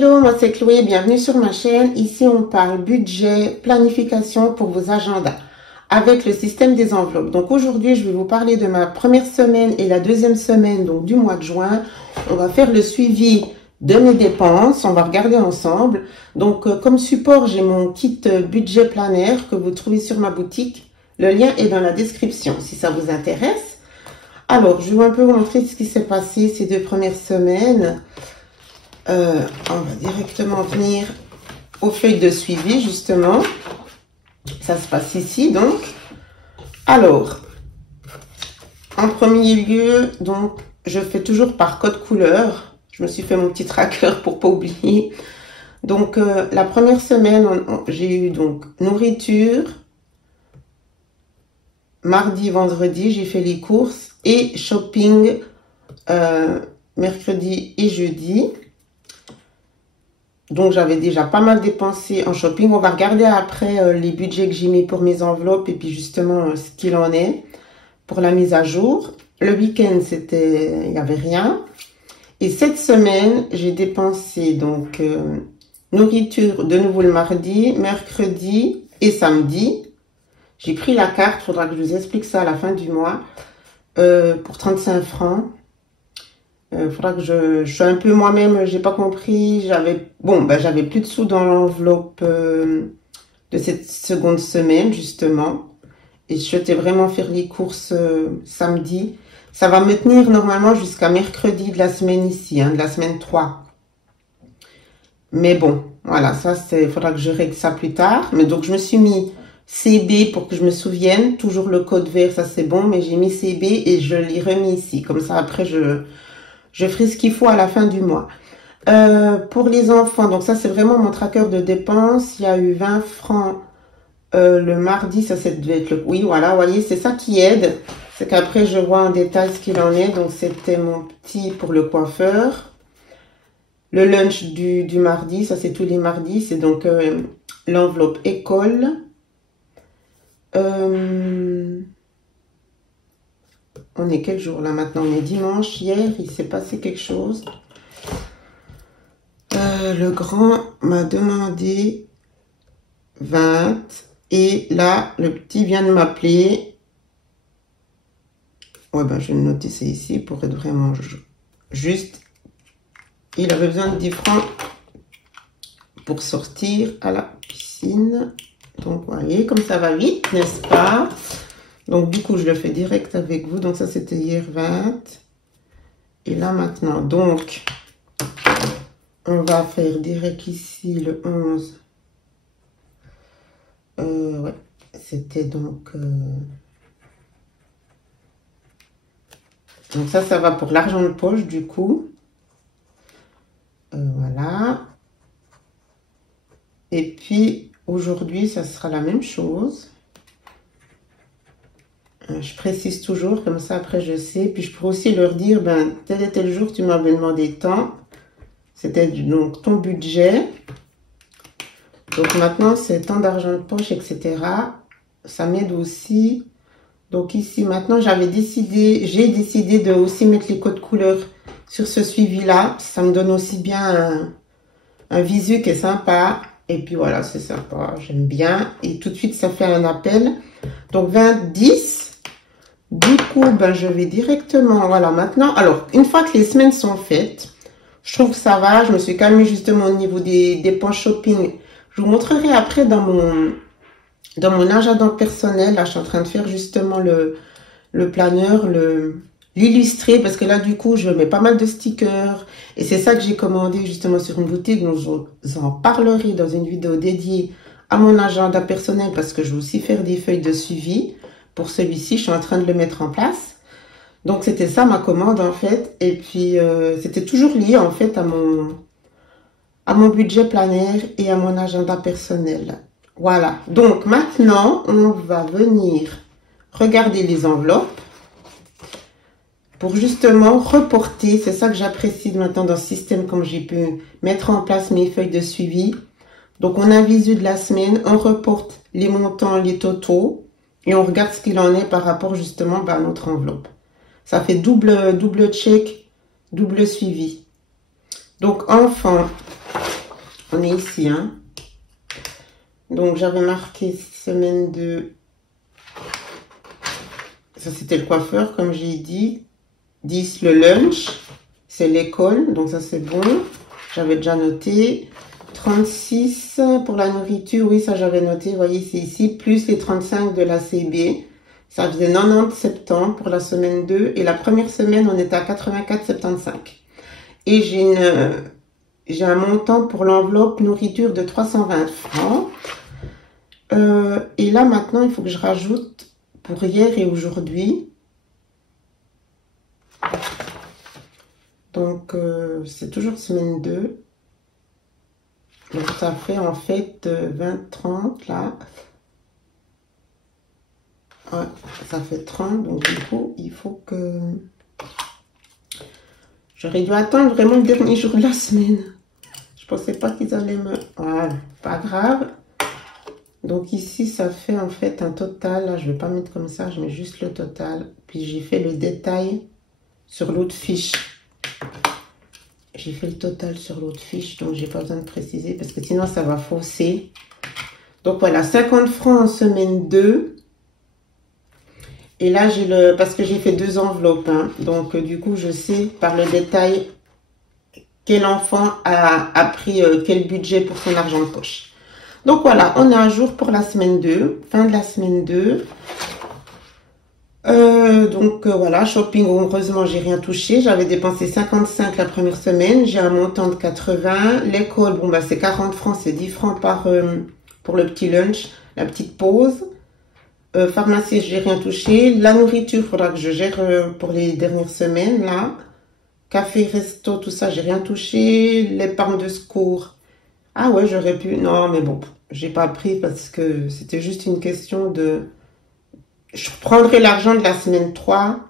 Hello, moi c'est Chloé, bienvenue sur ma chaîne. Ici on parle budget, planification pour vos agendas avec le système des enveloppes. Donc aujourd'hui je vais vous parler de ma première semaine et la deuxième semaine donc du mois de juin. On va faire le suivi de mes dépenses, on va regarder ensemble. Donc comme support j'ai mon kit budget planner que vous trouvez sur ma boutique. Le lien est dans la description si ça vous intéresse. Alors je vais un peu vous montrer ce qui s'est passé ces deux premières semaines. On va directement venir aux feuilles de suivi, justement. Ça se passe ici, donc. Alors, en premier lieu, donc, je fais toujours par code couleur. Je me suis fait mon petit tracker pour pas oublier. Donc, la première semaine, j'ai eu donc nourriture. Mardi, vendredi, j'ai fait les courses et shopping mercredi et jeudi. Donc, j'avais déjà pas mal dépensé en shopping. On va regarder après les budgets que j'ai mis pour mes enveloppes et puis justement ce qu'il en est pour la mise à jour. Le week-end, il n'y avait rien. Et cette semaine, j'ai dépensé donc nourriture de nouveau le mardi, mercredi et samedi. J'ai pris la carte, il faudra que je vous explique ça à la fin du mois, pour 35 francs. Faudra que je sois un peu moi-même, j'ai pas compris. J'avais plus de sous dans l'enveloppe de cette seconde semaine, justement. Et je souhaitais vraiment faire les courses samedi. Ça va me tenir normalement jusqu'à mercredi de la semaine ici, de la semaine 3. Mais bon, voilà, ça faudra que je règle ça plus tard. Mais donc je me suis mis CB pour que je me souvienne. Toujours le code vert, ça c'est bon, mais j'ai mis CB et je l'ai remis ici. Comme ça après je ferai ce qu'il faut à la fin du mois. Pour les enfants, donc ça c'est vraiment mon tracker de dépenses. Il y a eu 20 francs le mardi, ça devait être oui, voilà, vous voyez, c'est ça qui aide. C'est qu'après je vois en détail ce qu'il en est. Donc c'était mon petit pour le coiffeur. Le lunch du mardi, ça c'est tous les mardis. C'est donc l'enveloppe école. On est quel jour là maintenant? On est dimanche. Hier, il s'est passé quelque chose. Le grand m'a demandé 20. Et là, le petit vient de m'appeler. Ouais, ben, je vais le noter, c'est ici pour être vraiment juste. Il avait besoin de 10 francs pour sortir à la piscine. Donc, vous voyez, comme ça va vite, n'est-ce pas? Donc, du coup, je le fais direct avec vous. Donc, ça, c'était hier 20. Et là, maintenant, donc, on va faire direct ici le 11. Ouais, c'était donc... Donc, ça va pour l'argent de poche, du coup. Voilà. Et puis, aujourd'hui, ça sera la même chose. Je précise toujours, comme ça après je sais. Puis je pourrais aussi leur dire, ben tel et tel jour tu m'avais demandé tant. C'était donc ton budget. Donc maintenant c'est tant d'argent de poche, etc. Ça m'aide aussi. Donc ici maintenant j'ai décidé de aussi mettre les codes couleurs sur ce suivi-là. Ça me donne aussi bien un visu qui est sympa. Et puis voilà, c'est sympa, j'aime bien. Et tout de suite ça fait un appel. Donc 20, 10. Du coup, ben, je vais directement, voilà, maintenant, alors, une fois que les semaines sont faites, je trouve que ça va, je me suis calmée justement au niveau des dépenses shopping. Je vous montrerai après dans mon agenda personnel, là, je suis en train de faire justement le planeur, l'illustrer, parce que là, du coup, je mets pas mal de stickers, et c'est ça que j'ai commandé justement sur une boutique, donc je vous en parlerai dans une vidéo dédiée à mon agenda personnel, parce que je vais aussi faire des feuilles de suivi. Pour celui-ci, je suis en train de le mettre en place. Donc, c'était ça ma commande, en fait. Et puis, c'était toujours lié, en fait, à mon budget planner et à mon agenda personnel. Voilà. Donc, maintenant, on va venir regarder les enveloppes pour justement reporter. C'est ça que j'apprécie maintenant dans ce système, comme j'ai pu mettre en place mes feuilles de suivi. Donc, on a un visu de la semaine. On reporte les montants, les totaux. Et on regarde ce qu'il en est par rapport justement à notre enveloppe. Ça fait double check, double suivi. Donc, enfant, On est ici, hein. Donc, j'avais marqué semaine 2. Ça, c'était le coiffeur, comme j'ai dit. 10, le lunch. C'est l'école. Donc, ça, c'est bon. J'avais déjà noté. 36 pour la nourriture. Oui, ça, j'avais noté. Vous voyez, c'est ici. Plus les 35 de la CB. Ça faisait 90,70 pour la semaine 2. Et la première semaine, on était à 84,75. Et j'ai un montant pour l'enveloppe nourriture de 320 francs. Et là, maintenant, il faut que je rajoute pour hier et aujourd'hui. Donc, c'est toujours semaine 2. Donc, ça fait en fait 20, 30 là. Ouais, ça fait 30. Donc, du coup, il faut que... J'aurais dû attendre vraiment le dernier jour de la semaine. Je pensais pas qu'ils allaient me... Voilà, pas grave. Donc ici, ça fait en fait un total. Là, je vais pas mettre comme ça, je mets juste le total. Puis j'ai fait le détail sur l'autre fiche. J'ai fait le total sur l'autre fiche, donc j'ai pas besoin de préciser parce que sinon ça va fausser. Donc voilà, 50 francs en semaine 2. Et là, j'ai le... Parce que j'ai fait 2 enveloppes, hein. Donc du coup, je sais par le détail quel enfant a pris quel budget pour son argent de poche. Donc voilà, on est à jour pour la semaine 2, fin de la semaine 2. Voilà, shopping, heureusement, j'ai rien touché. J'avais dépensé 55 la première semaine, j'ai un montant de 80. L'école, bon, bah, c'est 40 francs, c'est 10 francs pour le petit lunch, la petite pause. Pharmacie, j'ai rien touché. La nourriture, il faudra que je gère pour les dernières semaines, là. Café, resto, tout ça, j'ai rien touché. L'épargne de secours. Ah ouais, j'aurais pu. Non, mais bon, j'ai pas pris parce que c'était juste une question de... Je prendrai l'argent de la semaine 3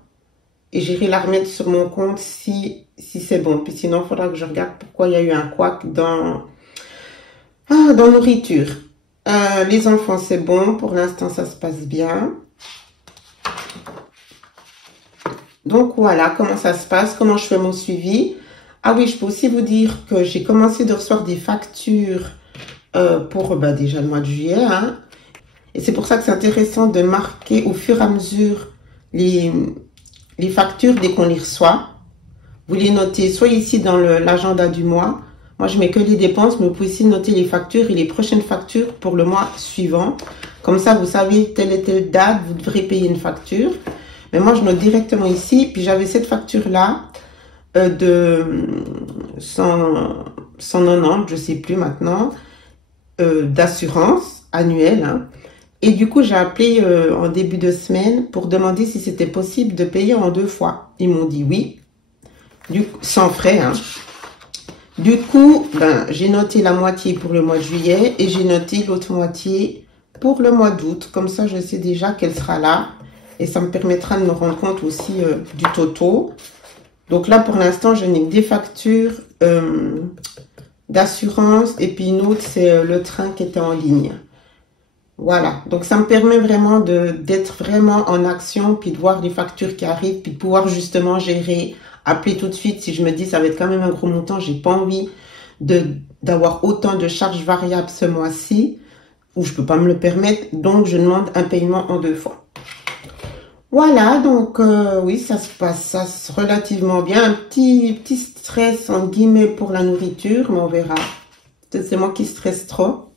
et j'irai la remettre sur mon compte si c'est bon. Puis sinon, il faudra que je regarde pourquoi il y a eu un couac dans nourriture. Les enfants, c'est bon. Pour l'instant, ça se passe bien. Donc voilà comment ça se passe, comment je fais mon suivi. Ah oui, je peux aussi vous dire que j'ai commencé de recevoir des factures pour déjà le mois de juillet. Hein. Et c'est pour ça que c'est intéressant de marquer au fur et à mesure les factures dès qu'on les reçoit. Vous les notez soit ici dans l'agenda du mois. Moi, je mets que les dépenses, mais vous pouvez aussi noter les factures et les prochaines factures pour le mois suivant. Comme ça, vous savez telle et telle date, vous devrez payer une facture. Mais moi, je note directement ici. Puis j'avais cette facture-là de 190, je sais plus maintenant, d'assurance annuelle. Hein. Et du coup, j'ai appelé en début de semaine pour demander si c'était possible de payer en 2 fois. Ils m'ont dit oui, sans frais. Hein. Du coup, j'ai noté la moitié pour le mois de juillet et j'ai noté l'autre moitié pour le mois d'août. Comme ça, je sais déjà qu'elle sera là. Et ça me permettra de me rendre compte aussi du toto. Donc là, pour l'instant, je n'ai que des factures d'assurance. Et puis une autre, c'est le train qui était en ligne. Voilà. Donc ça me permet vraiment d'être vraiment en action. Puis de voir les factures qui arrivent. Puis de pouvoir justement gérer, appeler tout de suite. Si je me dis ça va être quand même un gros montant, j'ai pas envie d'avoir autant de charges variables ce mois-ci. Ou je peux pas me le permettre. Donc je demande un paiement en 2 fois. Voilà, donc oui, ça se passe relativement bien. Un petit stress, entre guillemets, pour la nourriture, mais on verra. Peut-être c'est moi qui stresse trop.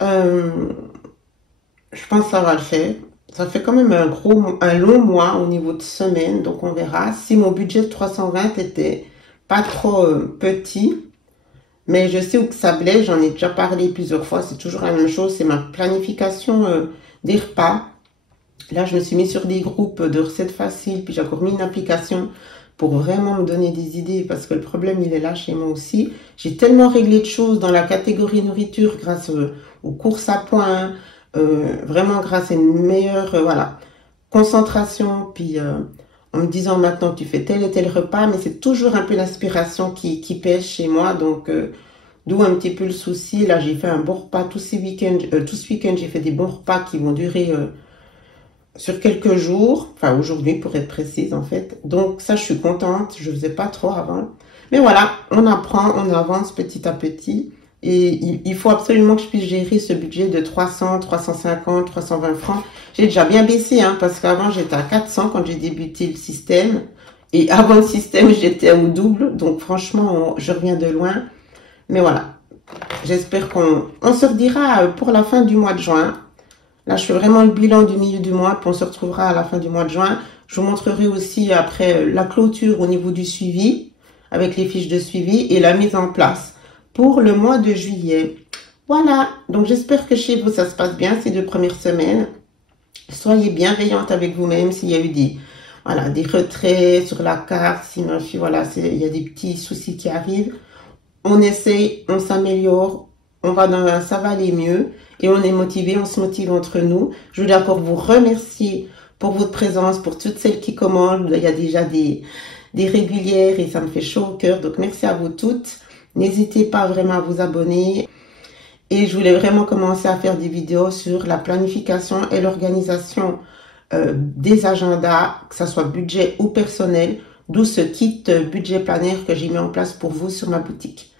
Je pense que ça va le faire. Ça fait quand même un long mois au niveau de semaine, donc on verra. Si mon budget de 320 était pas trop petit, mais je sais où que ça blesse, j'en ai déjà parlé plusieurs fois, c'est toujours la même chose, c'est ma planification des repas. Là, je me suis mis sur des groupes de recettes faciles, puis j'ai encore mis une application pour vraiment me donner des idées, parce que le problème, il est là chez moi aussi. J'ai tellement réglé de choses dans la catégorie nourriture grâce aux courses à points, vraiment grâce à une meilleure concentration, puis en me disant maintenant tu fais tel et tel repas, mais c'est toujours un peu l'inspiration qui pêche chez moi, donc d'où un petit peu le souci. Là, j'ai fait un bon repas tout ce week-end, j'ai fait des bons repas qui vont durer... sur quelques jours, enfin aujourd'hui pour être précise en fait. Donc ça, je suis contente, je faisais pas trop avant. Mais voilà, on apprend, on avance petit à petit. Et il faut absolument que je puisse gérer ce budget de 300, 350, 320 francs. J'ai déjà bien baissé, hein, parce qu'avant j'étais à 400 quand j'ai débuté le système. Et avant le système, j'étais au double. Donc franchement, je reviens de loin. Mais voilà, j'espère qu'on se redira pour la fin du mois de juin. Là, je fais vraiment le bilan du milieu du mois, puis on se retrouvera à la fin du mois de juin. Je vous montrerai aussi après la clôture au niveau du suivi, avec les fiches de suivi et la mise en place pour le mois de juillet. Voilà, donc j'espère que chez vous, ça se passe bien ces 2 premières semaines. Soyez bienveillante avec vous-même s'il y a eu des retraits sur la carte, sinon, voilà, il y a des petits soucis qui arrivent. On essaye, on s'améliore, ça va aller mieux et on est motivé, on se motive entre nous. Je voulais encore vous remercier pour votre présence, pour toutes celles qui commandent. Il y a déjà des régulières et ça me fait chaud au cœur. Donc merci à vous toutes. N'hésitez pas vraiment à vous abonner. Et je voulais vraiment commencer à faire des vidéos sur la planification et l'organisation des agendas, que ce soit budget ou personnel, d'où ce kit budget planner que j'ai mis en place pour vous sur ma boutique.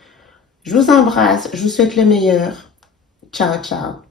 Je vous embrasse, je vous souhaite le meilleur. Ciao, ciao.